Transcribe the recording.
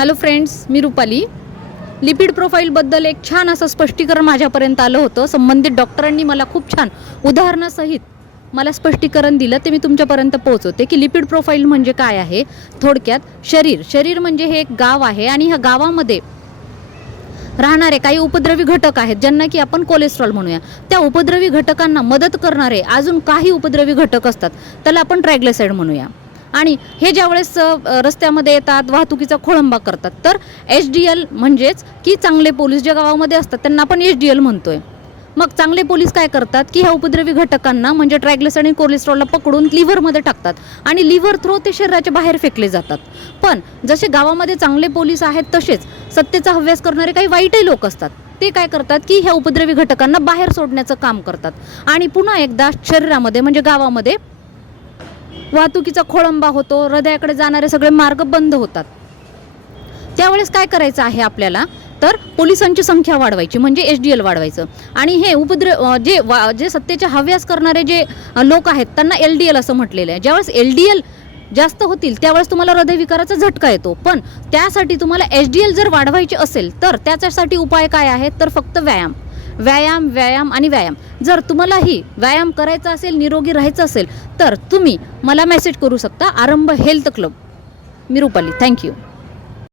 Hello friends, मी Rupali. Lipid प्रोफाईलबद्दल एक छान असं स्पष्टीकरण माझ्यापर्यंत आलं होतं. संबंधित डॉक्टरांनी मला खूप छान उदाहरणासहित मला स्पष्टीकरण दिलं, ते मी तुमच्यापर्यंत पोहोचवते की लिपिड प्रोफाईल म्हणजे काय आहे. थोडक्यात शरीर म्हणजे हे एक गाव आहे आणि ह्या गावामध्ये राहणारे काही उपद्रवी घटक आहेत, ज्यांना की आपण कोलेस्ट्रॉल म्हणूया. त्या उपद्रवी घटकांना मदत करणारे अजून काही उपद्रवी घटक असतात, त्याला आपण ट्रायग्लिसराईड म्हणूया. आणि हे ज्यावेळेस रस्त्यामध्ये येतात, वाहतुकीचा खोळंबा करतात, तर HDL म्हणजेच की चांगले पोलीस जे गावामध्ये असतात त्यांना आपण HDL म्हणतोय. मग चांगले पोलीस काय करतात की ह्या उपद्रवी घटकांना म्हणजे ट्रायग्लिसराईड आणि कोलेस्ट्रॉलला पकडून लिव्हरमध्ये टाकतात आणि लिव्हर थ्रू ते शरीराच्या बाहेर फेकले जातात. पण जसे गावामध्ये चांगले पोलीस आहेत, तसेच सत्तेचा हव्यास करणारे काही वाईटही लोक असतात. ते काय करतात की ह्या उपद्रवी घटकांना बाहेर सोडण्याचं काम करतात आणि पुन्हा एकदा शरीरामध्ये म्हणजे गावामध्ये वाहतुकीचा खोळंबा होतो, हृदयाकडे जाणारे सगळे मार्ग बंद होतात. त्यावेळेस काय करायचं आहे आपल्याला, तर पोलिसांची संख्या वाढवायची म्हणजे HDL वाढवायचं. आणि हे जे सत्तेचा हव्यास करणारे जे लोक आहेत त्यांना LDL असं म्हटलेलं आहे. ज्यावेळेस LDL जास्त होतील त्यावेळेस तुम्हाला हृदयविकाराचा झटका येतो. पण त्यासाठी तुम्हाला HDL जर वाढवायचे असेल तर त्याच्यासाठी उपाय काय आहेत, तर फक्त व्यायाम आणि व्यायाम. जर तुम्हालाही व्यायाम करायचा असेल, निरोगी राहायचं असेल, तर तुम्ही मला मेसेज करू शकता, आरंभ हेल्थ क्लब. मी रुपाली. थँक्यू.